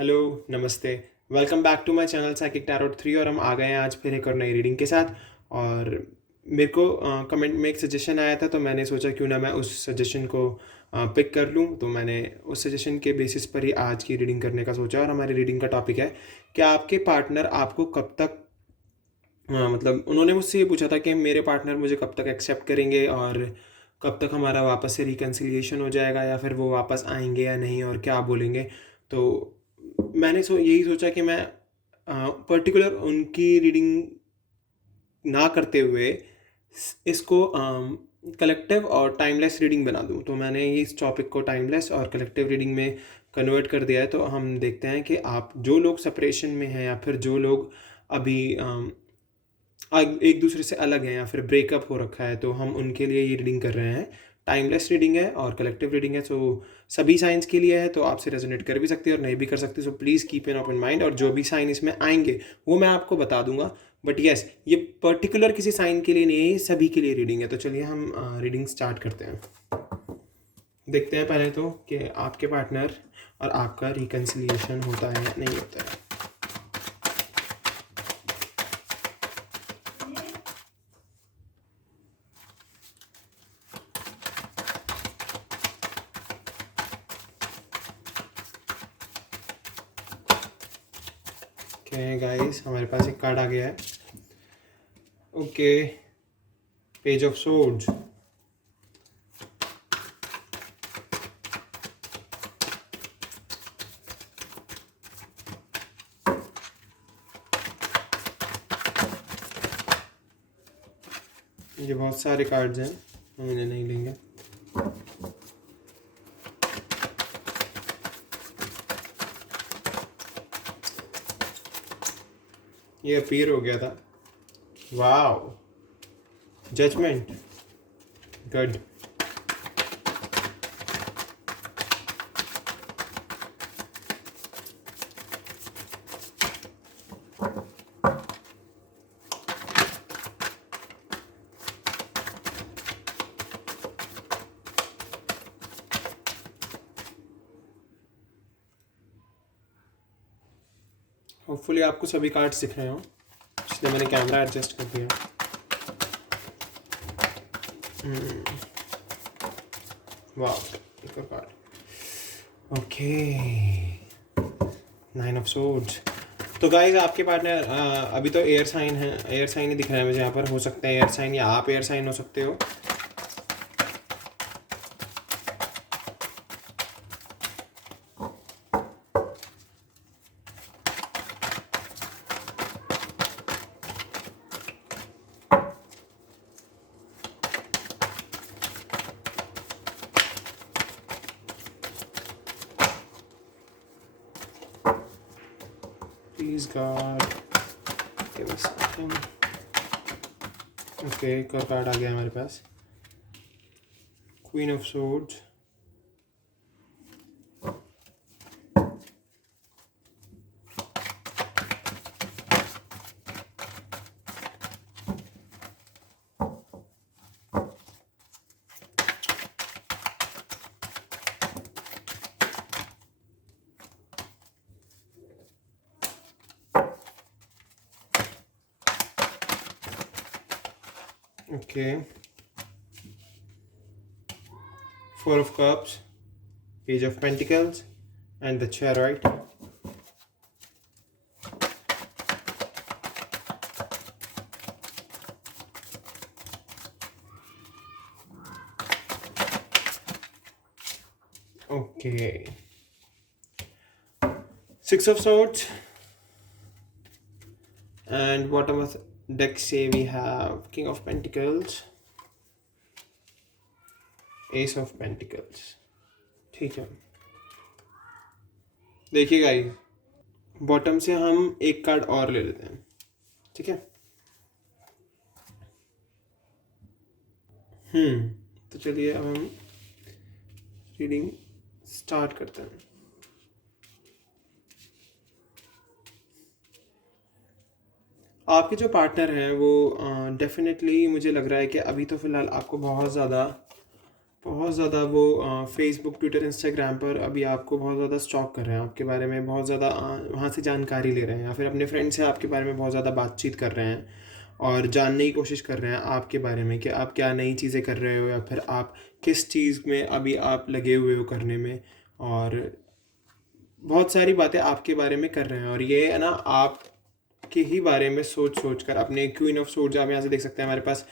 Hello, नमस्ते। Welcome back to my channel psychic tarot 3 और हम आ गए हैं आज फिर एक और नई रीडिंग के साथ। और मेरे को कमेंट में एक सजेशन आया था, तो मैंने सोचा क्यों ना मैं उस सजेशन को पिक कर लूँ। तो मैंने उस सजेशन के बेसिस पर ही आज की रीडिंग करने का सोचा। और हमारी रीडिंग का टॉपिक है कि आपके पार्टनर आपको कब तक मतलब उन्होंने मुझसे ये पूछा था कि मेरे पार्टनर मुझे कब तक एक्सेप्ट करेंगे और कब तक हमारा वापस से रिकन्सिलिएशन हो जाएगा, या फिर वो वापस आएंगे या नहीं और क्या बोलेंगे। तो मैंने यही सोचा कि मैं पर्टिकुलर उनकी रीडिंग ना करते हुए इसको कलेक्टिव और टाइमलेस रीडिंग बना दूं। तो मैंने ये इस टॉपिक को टाइमलेस और कलेक्टिव रीडिंग में कन्वर्ट कर दिया है। तो हम देखते हैं कि आप जो लोग सेपरेशन में हैं या फिर जो लोग अभी एक दूसरे से अलग हैं या फिर ब्रेकअप हो रखा है, तो हम उनके लिए ये रीडिंग कर रहे हैं। टाइमलेस रीडिंग है और कलेक्टिव रीडिंग है, तो सभी साइंस के लिए है। तो आपसे रेजोनेट कर भी सकती है और नहीं भी कर सकती। So please keep an open mind, और जो भी साइन इसमें आएंगे वो मैं आपको बता दूंगा। बट यस, ये पर्टिकुलर किसी साइन के लिए नहीं है, सभी के लिए रीडिंग है। तो चलिए हम रीडिंग स्टार्ट करते हैं। देखते हैं पहले तो कि आपके पार्टनर और आपका रिकन्सिलिएशन होता है या नहीं होता है। ओके गाइस, हमारे पास एक कार्ड आ गया है। Okay, page of swords. ये बहुत सारे कार्ड्स हैं, हम इन्हें नहीं लेंगे। ये अपीयर हो गया था। Wow, judgement, good. होपफुली आपको सभी कार्ड्स दिख रहे हो, इसलिए मैंने कैमरा एडजस्ट कर दिया। वाह, एक और कार्ड। Okay, 9 of swords. तो गाइज आपके पार्टनर अभी तो एयर साइन है, एयर साइन ही दिख रहा है मुझे यहाँ पर। हो सकते हैं एयर साइन, या आप एयर साइन हो सकते हो। प्लीज गॉड, ओके, एक और कार्ड आ गया हमारे पास, queen of swords. Okay, Four of Cups, Page of Pentacles, and the Chariot. Okay, Six of Swords, and bottom of the deck say we have King of Pentacles, Ace of Pentacles. ठीक है, देखिए guys, bottom से हम एक card और ले लेते हैं, ठीक है। तो चलिए अब हम रीडिंग स्टार्ट करते हैं। आपके जो पार्टनर हैं वो डेफिनेटली मुझे लग रहा है कि अभी तो फ़िलहाल आपको बहुत ज़्यादा बहुत ज़्यादा वो फ़ेसबुक, ट्विटर, इंस्टाग्राम पर अभी आपको बहुत ज़्यादा स्टॉक कर रहे हैं, आपके बारे में बहुत ज़्यादा वहाँ से जानकारी ले रहे हैं, या फिर अपने फ्रेंड से आपके बारे में बहुत ज़्यादा बातचीत कर रहे हैं और जानने की कोशिश कर रहे हैं आपके बारे में कि आप क्या नई चीज़ें कर रहे हो, या फिर आप किस चीज़ में अभी आप लगे हुए हो करने में। और बहुत सारी बातें आपके बारे में कर रहे हैं, और ये है ना, आप के ही बारे में सोच सोच कर अपने क्वीन ऑफ सोर्ड्स आप यहाँ से देख सकते हैं, हमारे पास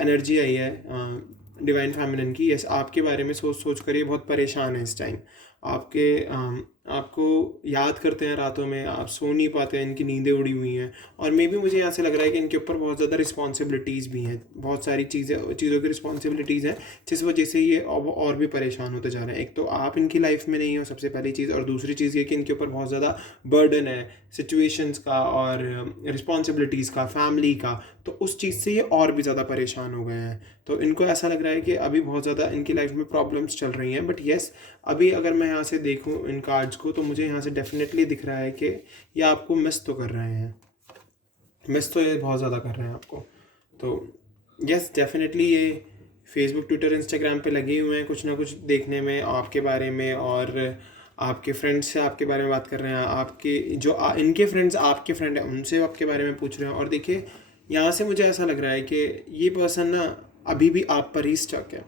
एनर्जी आई है डिवाइन फेमिनिन की। यस, आपके बारे में सोच सोच कर ये बहुत परेशान है इस टाइम। आपको याद करते हैं रातों में, आप सो नहीं पाते हैं, इनकी नींदें उड़ी हुई हैं। और मे बी मुझे यहाँ से लग रहा है कि इनके ऊपर बहुत ज़्यादा रिस्पॉन्सिबिलिटीज़ भी हैं, बहुत सारी चीज़ों की रिस्पॉन्सिबिलिटीज़ हैं, जिस वजह से ये और भी परेशान होते जा रहे हैं। एक तो आप इनकी लाइफ में नहीं हो, सबसे पहली चीज़, और दूसरी चीज़ ये कि इनके ऊपर बहुत ज़्यादा बर्डन है सिचुएशंस का और रिस्पॉन्सिबिलिटीज़ का, फैमिली का। तो उस चीज़ से ये और भी ज़्यादा परेशान हो गए हैं। तो इनको ऐसा लग रहा है कि अभी बहुत ज़्यादा इनकी लाइफ में प्रॉब्लम्स चल रही हैं। बट येस, अभी अगर मैं यहाँ से देखूँ इन कार्ड्स को, तो मुझे यहाँ से डेफिनेटली दिख रहा है कि ये आपको मिस तो कर रहे हैं, मिस तो ये बहुत ज़्यादा कर रहे हैं आपको। तो यस, डेफिनेटली ये फेसबुक, ट्विटर, इंस्टाग्राम पे लगे हुए हैं कुछ ना कुछ देखने में आपके बारे में, और आपके फ्रेंड्स से आपके बारे में बात कर रहे हैं, आपके जो इनके फ्रेंड्स आपके फ्रेंड हैं उनसे आपके बारे में पूछ रहे हैं। और देखिए, यहाँ से मुझे ऐसा लग रहा है कि ये पर्सन ना अभी भी आप पर ही स्टक है।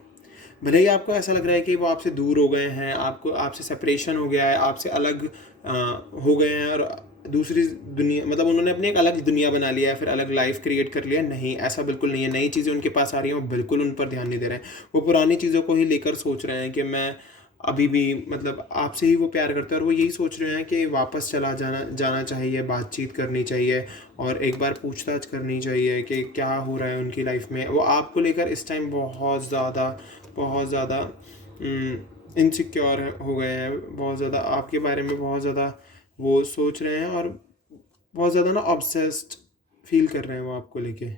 भले ही आपको ऐसा लग रहा है कि वो आपसे दूर हो गए हैं, आपको आपसे सेपरेशन हो गया है, आपसे अलग हो गए हैं, और दूसरी दुनिया, मतलब उन्होंने अपनी एक अलग दुनिया बना लिया है, फिर अलग लाइफ क्रिएट कर लिया। नहीं, ऐसा बिल्कुल नहीं है। नई चीज़ें उनके पास आ रही हैं, वो बिल्कुल उन पर ध्यान नहीं दे रहे हैं। वो पुरानी चीज़ों को ही लेकर सोच रहे हैं कि मैं अभी भी, मतलब आपसे ही वो प्यार करते हैं, और वो यही सोच रहे हैं कि वापस चला जाना चाहिए, बातचीत करनी चाहिए, और एक बार पूछताछ करनी चाहिए कि क्या हो रहा है उनकी लाइफ में। वो आपको लेकर इस टाइम बहुत ज़्यादा इनसिक्योर हो गए हैं, बहुत ज़्यादा आपके बारे में बहुत ज़्यादा वो सोच रहे हैं, और बहुत ज़्यादा ना ऑब्सेस्ड फील कर रहे हैं वो आपको लेके।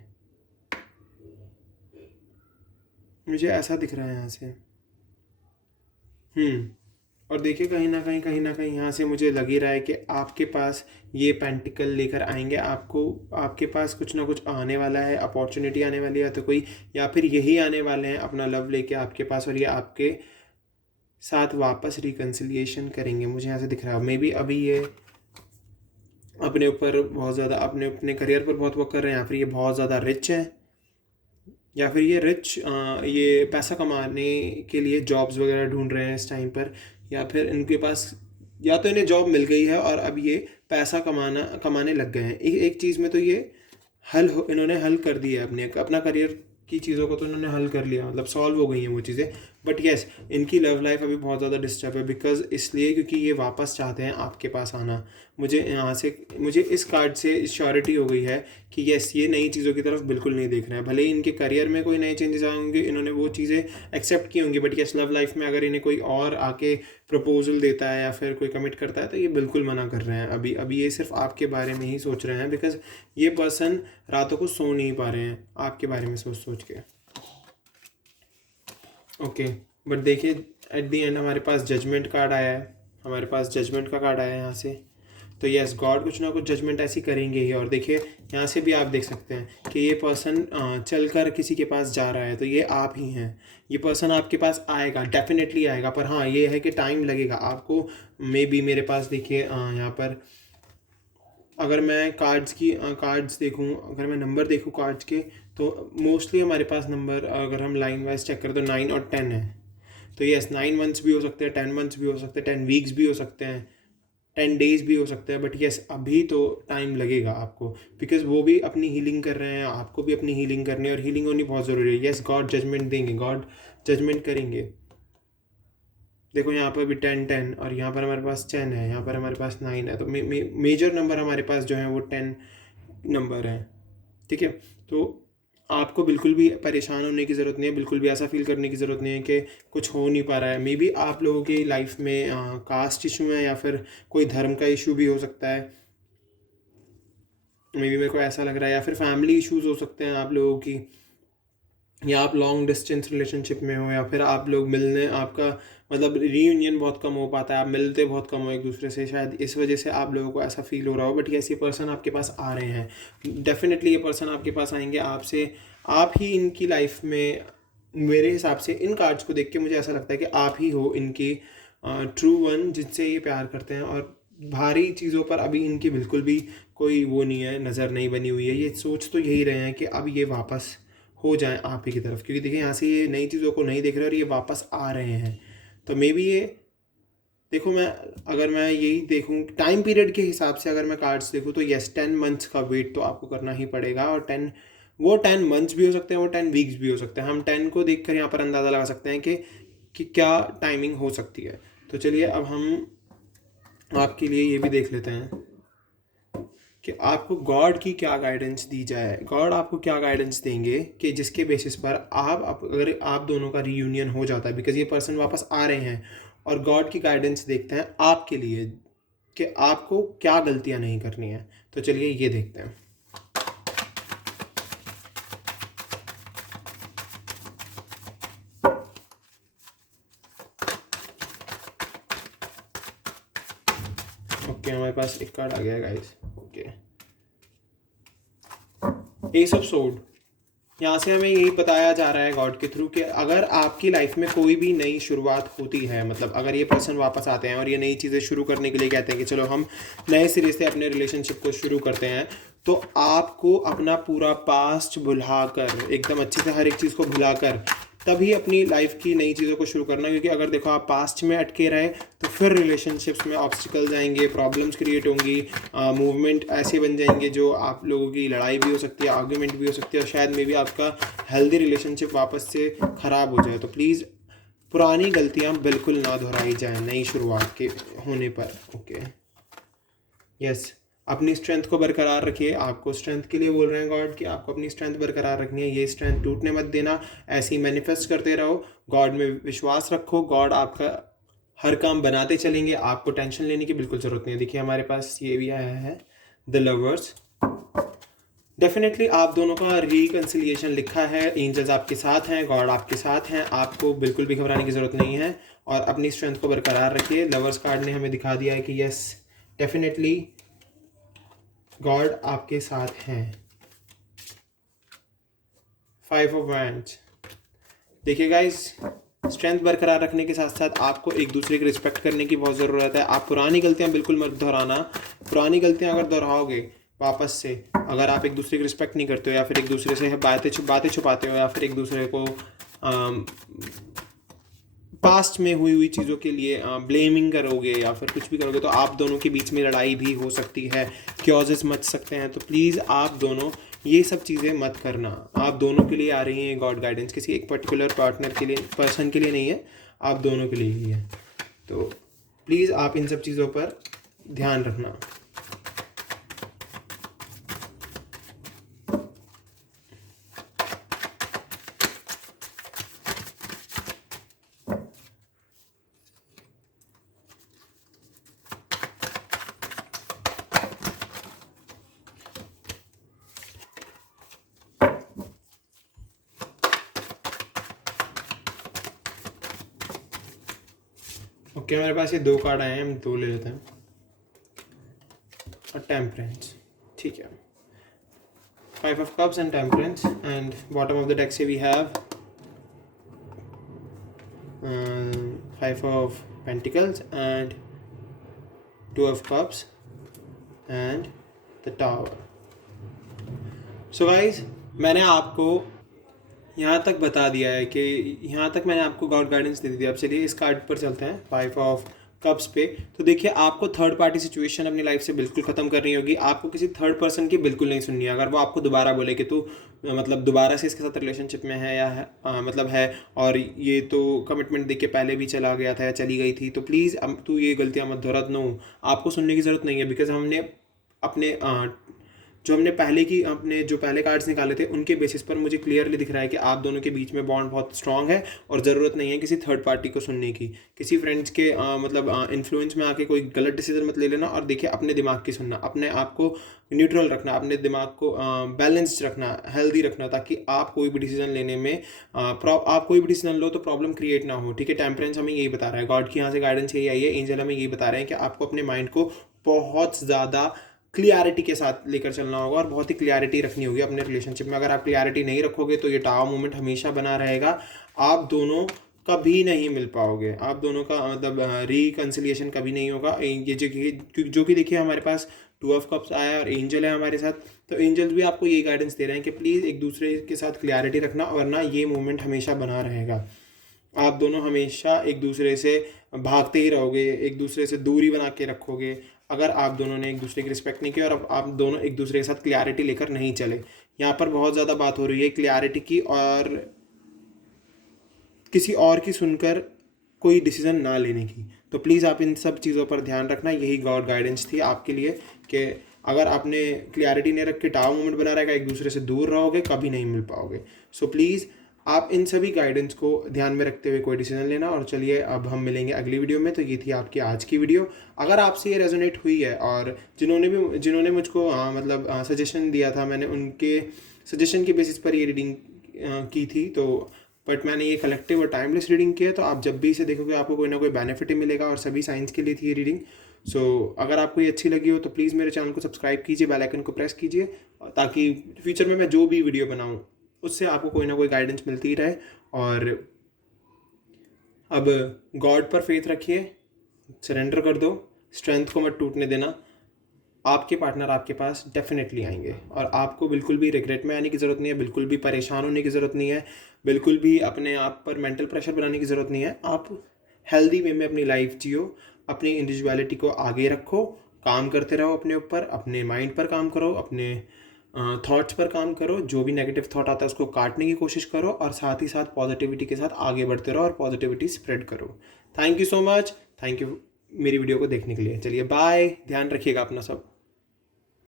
मुझे ऐसा दिख रहा है यहाँ से। और देखिए, कहीं ना कहीं यहाँ से मुझे लग ही रहा है कि आपके पास ये पेंटिकल लेकर आएंगे, आपको आपके पास कुछ ना कुछ आने वाला है, अपॉर्चुनिटी आने वाली है, तो कोई, या फिर यही आने वाले हैं अपना लव लेके आपके पास, और ये आपके साथ वापस रिकन्सिलिएशन करेंगे। मुझे यहाँ से दिख रहा है। मे बी अभी ये अपने ऊपर बहुत ज़्यादा, अपने अपने करियर पर बहुत वर्क कर रहे हैं, या फिर ये बहुत ज़्यादा रिच है, या फिर ये पैसा कमाने के लिए जॉब्स वगैरह ढूंढ रहे हैं इस टाइम पर, या फिर इनके पास, या तो इन्हें जॉब मिल गई है और अब ये पैसा कमाने लग गए हैं। एक चीज़ में तो ये इन्होंने हल कर दिया है, अपना करियर की चीज़ों को तो इन्होंने हल कर लिया, मतलब सॉल्व हो गई हैं वो चीज़ें। बट येस, इनकी लव लाइफ अभी बहुत ज़्यादा डिस्टर्ब है, बिकॉज इसलिए क्योंकि ये वापस चाहते हैं आपके पास आना। मुझे इस कार्ड से श्योरिटी हो गई है कि येस, ये नई चीज़ों की तरफ बिल्कुल नहीं देख रहे हैं। भले ही इनके करियर में कोई नए चेंजेस आए होंगे, इन्होंने वो चीज़ें एक्सेप्ट की होंगी, बट येस, लव लाइफ में अगर इन्हें कोई और आके प्रपोजल देता है या फिर कोई कमिट करता है, तो ये बिल्कुल मना कर रहे हैं। अभी ये सिर्फ आपके बारे में ही सोच रहे हैं, बिकॉज ये पर्सन रातों को सो नहीं पा रहे हैं आपके बारे में सोच सोच के। ओके, बट देखिए, एट द एंड हमारे पास जजमेंट कार्ड आया है, हमारे पास जजमेंट का कार्ड आया है यहाँ से। तो यस, गॉड कुछ ना कुछ जजमेंट ऐसी करेंगे ही। और देखिए, यहाँ से भी आप देख सकते हैं कि ये पर्सन चल कर किसी के पास जा रहा है, तो ये आप ही हैं। ये पर्सन आपके पास आएगा, डेफिनेटली आएगा, पर हाँ, ये है कि टाइम लगेगा आपको। मे बी मेरे पास देखिए, यहाँ पर अगर मैं कार्ड्स देखूँ, अगर मैं नंबर देखूँ कार्ड्स के, तो मोस्टली हमारे पास नंबर, अगर हम लाइन वाइज चेक करें, तो 9 और 10 है। तो यस, 9 मंथ्स भी हो सकते हैं, 10 मंथ्स भी हो सकते हैं, 10 वीक्स भी हो सकते हैं, 10 डेज भी हो सकते हैं। बट यस, अभी तो टाइम लगेगा आपको, बिकॉज वो भी अपनी हीलिंग कर रहे हैं, आपको भी अपनी हीलिंग करनी है, और हीलिंग होनी बहुत ज़रूरी है। यस, गॉड जजमेंट देंगे, गॉड जजमेंट करेंगे। देखो, यहाँ पर भी 10 और यहाँ पर हमारे पास 10 है, यहाँ पर हमारे पास 9 है। तो मेजर नंबर हमारे पास जो है वो 10 नंबर है। ठीक है, तो आपको बिल्कुल भी परेशान होने की ज़रूरत नहीं है, बिल्कुल भी ऐसा फील करने की ज़रूरत नहीं है कि कुछ हो नहीं पा रहा है। मे बी आप लोगों की लाइफ में कास्ट इशू है, या फिर कोई धर्म का इशू भी हो सकता है। मे बी मेरे को ऐसा लग रहा है, या फिर फैमिली इश्यूज़ हो सकते हैं आप लोगों की, या आप लॉन्ग डिस्टेंस रिलेशनशिप में हो, या फिर आप लोग मिलने, आपका मतलब रीयूनियन बहुत कम हो पाता है, आप मिलते बहुत कम हो एक दूसरे से, शायद इस वजह से आप लोगों को ऐसा फील हो रहा हो। बट ये पर्सन आपके पास आ रहे हैं, डेफिनेटली ये पर्सन आपके पास आएंगे, आपसे, आप ही इनकी लाइफ में मेरे हिसाब से इन कार्ड्स को देख के मुझे ऐसा लगता है कि आप ही हो इनकी ट्रू वन जिनसे ये प्यार करते हैं, और भारी चीज़ों पर अभी इनकी बिल्कुल भी कोई वो नहीं है, नज़र नहीं बनी हुई है। ये सोच तो यही रहे हैं कि अब ये वापस हो जाएं आप ही की तरफ, क्योंकि देखिए यहाँ से ये नई चीज़ों को नहीं देख रहे और ये वापस आ रहे हैं। तो मे बी ये, देखो मैं, अगर मैं यही देखूं टाइम पीरियड के हिसाब से, अगर मैं कार्ड्स देखूं तो यस 10 मंथ्स का वेट तो आपको करना ही पड़ेगा। और 10 मंथ्स भी हो सकते हैं, वो 10 वीक्स भी हो सकते हैं। हम 10 को देख कर यहाँ पर अंदाज़ा लगा सकते हैं कि क्या टाइमिंग हो सकती है। तो चलिए अब हम आपके लिए ये भी देख लेते हैं कि आपको गॉड की क्या गाइडेंस दी जाए। गॉड आपको क्या गाइडेंस देंगे कि जिसके बेसिस पर अगर आप दोनों का रीयूनियन हो जाता है, बिकॉज ये पर्सन वापस आ रहे हैं, और गॉड की गाइडेंस देखते हैं आपके लिए कि आपको क्या गलतियां नहीं करनी है। तो चलिए ये देखते हैं। ओके, हमारे पास एक कार्ड आ गया guys. Okay, S of sword. यहाँ से हमें यही बताया जा रहा है गॉड के थ्रू कि अगर आपकी लाइफ में कोई भी नई शुरुआत होती है, मतलब अगर ये पर्सन वापस आते हैं और ये नई चीज़ें शुरू करने के लिए कहते हैं कि चलो हम नए सिरे से अपने रिलेशनशिप को शुरू करते हैं, तो आपको अपना पूरा पास्ट भुलाकर, एकदम अच्छे से हर एक चीज़ को भुलाकर तभी अपनी लाइफ की नई चीज़ों को शुरू करना। क्योंकि अगर देखो आप पास्ट में अटके रहे तो फिर रिलेशनशिप्स में ऑब्स्टिकल्स आएंगे, प्रॉब्लम्स क्रिएट होंगी, मूवमेंट ऐसे बन जाएंगे जो आप लोगों की लड़ाई भी हो सकती है, आर्ग्यूमेंट भी हो सकती है, और शायद मे भी आपका हेल्दी रिलेशनशिप वापस से ख़राब हो जाए। तो प्लीज़ पुरानी गलतियाँ बिल्कुल ना दोहराई जाए नई शुरुआत के होने पर। ओके, यस, अपनी स्ट्रेंथ को बरकरार रखिए। आपको स्ट्रेंथ के लिए बोल रहे हैं गॉड कि आपको अपनी स्ट्रेंथ बरकरार रखनी है, ये स्ट्रेंथ टूटने मत देना, ऐसे ही मैनिफेस्ट करते रहो, गॉड में विश्वास रखो, गॉड आपका हर काम बनाते चलेंगे, आपको टेंशन लेने की बिल्कुल ज़रूरत नहीं है। देखिए हमारे पास ये भी आया है द लवर्स। डेफिनेटली आप दोनों का रिकन्सिलिएशन लिखा है, एंजल्स आपके साथ हैं, गॉड आपके साथ हैं, आपको बिल्कुल भी घबराने की ज़रूरत नहीं है, और अपनी स्ट्रेंथ को बरकरार रखिए। लवर्स कार्ड ने हमें दिखा दिया है कि यस डेफिनेटली गॉड आपके साथ हैं। 5 ऑफ वैंड्स। देखिए गाइस, स्ट्रेंथ बरकरार रखने के साथ साथ आपको एक दूसरे की रिस्पेक्ट करने की बहुत ज़रूरत है। आप पुरानी गलतियां बिल्कुल मत दोहराना। पुरानी गलतियां अगर दोहराओगे वापस से, अगर आप एक दूसरे की रिस्पेक्ट नहीं करते हो, या फिर एक दूसरे से बातें छुपाते हो, या फिर एक दूसरे को पास्ट में हुई चीज़ों के लिए ब्लेमिंग करोगे या फिर कुछ भी करोगे, तो आप दोनों के बीच में लड़ाई भी हो सकती है, क्योजेस मच सकते हैं। तो प्लीज़ आप दोनों ये सब चीज़ें मत करना। आप दोनों के लिए आ रही हैं गॉड गाइडेंस, किसी एक पर्टिकुलर पार्टनर के लिए, पर्सन के लिए नहीं है, आप दोनों के लिए ही है। तो प्लीज़ आप इन सब चीज़ों पर ध्यान रखना। ओके, हमारे पास ये 2 कार्ड आए हैं, हम 2 ले लेते हैं। और टेम्परेंस, ठीक है, 5 of cups and temperance, and bottom of the deck से we have 5 of pentacles and 2 of cups and the tower. So guys, मैंने आपको यहाँ तक बता दिया है कि यहाँ तक मैंने आपको गॉड गाइडेंस दे दी। अब चलिए इस कार्ड पर चलते हैं, 5 ऑफ कप्स पे। तो देखिए, आपको थर्ड पार्टी सिचुएशन अपनी लाइफ से बिल्कुल ख़त्म करनी होगी। आपको किसी थर्ड पर्सन की बिल्कुल नहीं सुननी है। अगर वो आपको दोबारा बोले कि तू मतलब दोबारा से इसके साथ रिलेशनशिप में है या है, मतलब है, और ये तो कमिटमेंट देके पहले भी चला गया था या चली गई थी, तो प्लीज़ अब तू ये गलतियाँ मत दोहरा। नो, आपको सुनने की ज़रूरत नहीं है, बिकॉज हमने अपने जो पहले कार्ड्स निकाले थे उनके बेसिस पर मुझे क्लियरली दिख रहा है कि आप दोनों के बीच में बॉन्ड बहुत स्ट्रांग है, और ज़रूरत नहीं है किसी थर्ड पार्टी को सुनने की, किसी फ्रेंड्स के इन्फ्लुएंस में आके कोई गलत डिसीजन मत ले लेना। और देखिए, अपने दिमाग की सुनना, अपने आप को न्यूट्रल रखना, अपने दिमाग को बैलेंस्ड रखना, हेल्दी रखना, ताकि आप कोई भी डिसीजन लेने में आप कोई भी डिसीजन लो तो प्रॉब्लम क्रिएट ना हो। ठीक है, टेम्परेंस हमें यही बता रहा है, गॉड की यहाँ से गाइडेंस यही आई है, एंजल हमें यही बता रहे हैं कि आपको अपने माइंड को बहुत ज़्यादा क्लियरिटी के साथ लेकर चलना होगा और बहुत ही क्लियरिटी रखनी होगी अपने रिलेशनशिप में। अगर आप क्लियरिटी नहीं रखोगे तो ये टावर मोमेंट हमेशा बना रहेगा, आप दोनों कभी नहीं मिल पाओगे, आप दोनों का मतलब रिकन्सिलिएशन कभी नहीं होगा। ये जो कि देखिए हमारे पास 2 ऑफ कप्स आया है और एंजल है हमारे साथ, तो एंजल्स भी आपको ये गाइडेंस दे रहे हैं कि प्लीज़ एक दूसरे के साथ क्लियरिटी रखना, वरना ये मोमेंट हमेशा बना रहेगा। आप दोनों हमेशा एक दूसरे से भागते ही रहोगे, एक दूसरे से दूरी बना के रखोगे, अगर आप दोनों ने एक दूसरे की रिस्पेक्ट नहीं की और अब आप दोनों एक दूसरे के साथ क्लियरिटी लेकर नहीं चले। यहाँ पर बहुत ज़्यादा बात हो रही है क्लियरिटी की, और किसी और की सुनकर कोई डिसीज़न ना लेने की। तो प्लीज़ आप इन सब चीज़ों पर ध्यान रखना, यही गॉड गाइडेंस थी आपके लिए कि अगर आपने क्लियरिटी नहीं रख के टावर मोमेंट बना रहेगा, एक दूसरे से दूर रहोगे, कभी नहीं मिल पाओगे। सो प्लीज़ आप इन सभी गाइडेंस को ध्यान में रखते हुए कोई डिसीजन लेना। और चलिए अब हम मिलेंगे अगली वीडियो में। तो ये थी आपकी आज की वीडियो। अगर आपसे ये रेजोनेट हुई है और जिन्होंने मुझको मतलब सजेशन दिया था, मैंने उनके सजेशन के बेसिस पर ये रीडिंग की थी, तो बट मैंने ये कलेक्टिव और टाइमलेस रीडिंग की है, तो आप जब भी इसे देखोगे आपको कोई ना कोई बेनिफिट ही मिलेगा, और सभी साइंस के लिए थी ये रीडिंग। सो अगर आपको ये अच्छी लगी हो तो प्लीज़ मेरे चैनल को सब्सक्राइब कीजिए, बेल आइकन को प्रेस कीजिए, ताकि फ्यूचर में मैं जो भी वीडियो बनाऊँ उससे आपको कोई ना कोई गाइडेंस मिलती ही रहे। और अब गॉड पर फेथ रखिए, सरेंडर कर दो, स्ट्रेंथ को मत टूटने देना। आपके पार्टनर आपके पास डेफिनेटली आएंगे, और आपको बिल्कुल भी रिग्रेट में आने की ज़रूरत नहीं है, बिल्कुल भी परेशान होने की ज़रूरत नहीं है, बिल्कुल भी अपने आप पर मेंटल प्रेशर बनाने की ज़रूरत नहीं है। आप हेल्दी वे में अपनी लाइफ जियो, अपनी इंडिविजुअलिटी को आगे रखो, काम करते रहो अपने ऊपर, अपने माइंड पर काम करो, अपने थॉट्स पर काम करो, जो भी नेगेटिव थॉट आता है उसको काटने की कोशिश करो, और साथ ही साथ पॉजिटिविटी के साथ आगे बढ़ते रहो और पॉजिटिविटी स्प्रेड करो। Thank you so much, thank you मेरी वीडियो को देखने के लिए। चलिए बाय, ध्यान रखिएगा अपना सब।